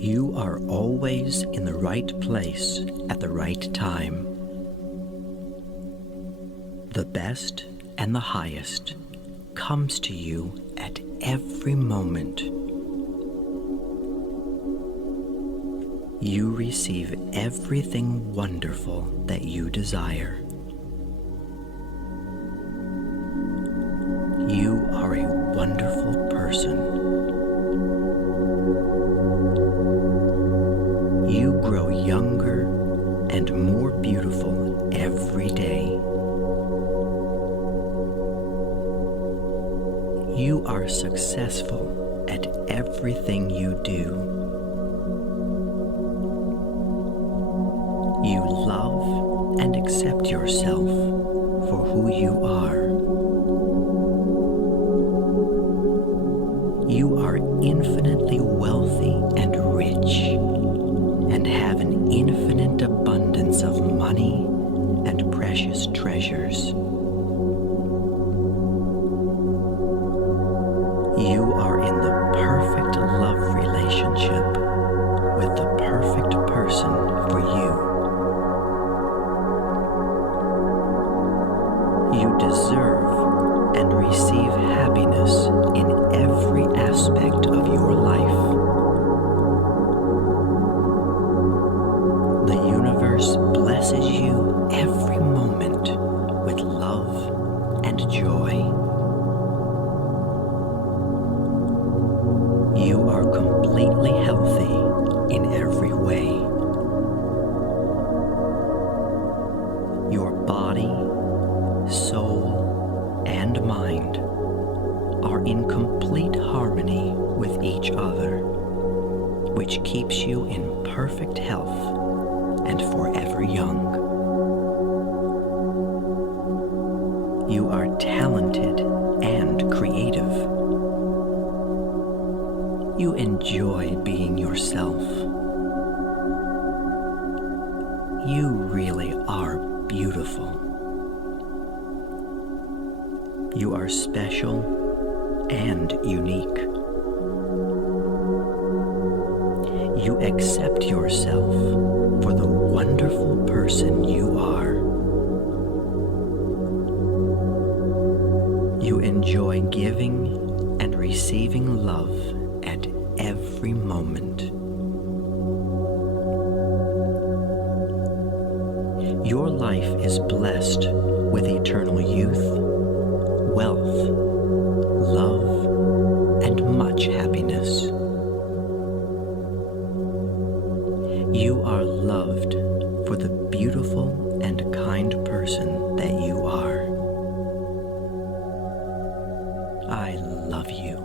You are always in the right place at the right time. The best and the highest comes to you at every moment. You receive everything wonderful that you desire. You are a wonderful person. You grow younger and more beautiful every day. You are successful at everything you do. You love and accept yourself for who you are. You are infinitely wealthy and rich, and have an infinite abundance of money and precious treasures. You are in the perfect love relationship with the perfect person for you. You deserve and receive happiness in every aspect of your life. The universe blesses you every moment with love and joy. You are completely healthy in every way. Your body, soul, and mind are in complete harmony with each other, which keeps you in perfect health and forever young. You are talented and creative. You enjoy being yourself. You really are beautiful. You are special and unique. You accept yourself for the wonderful person you are. You enjoy giving and receiving love at every moment. Your life is blessed with eternal youth, wealth, love, and much happiness. You are loved for the beautiful and kind person that you are. I love you.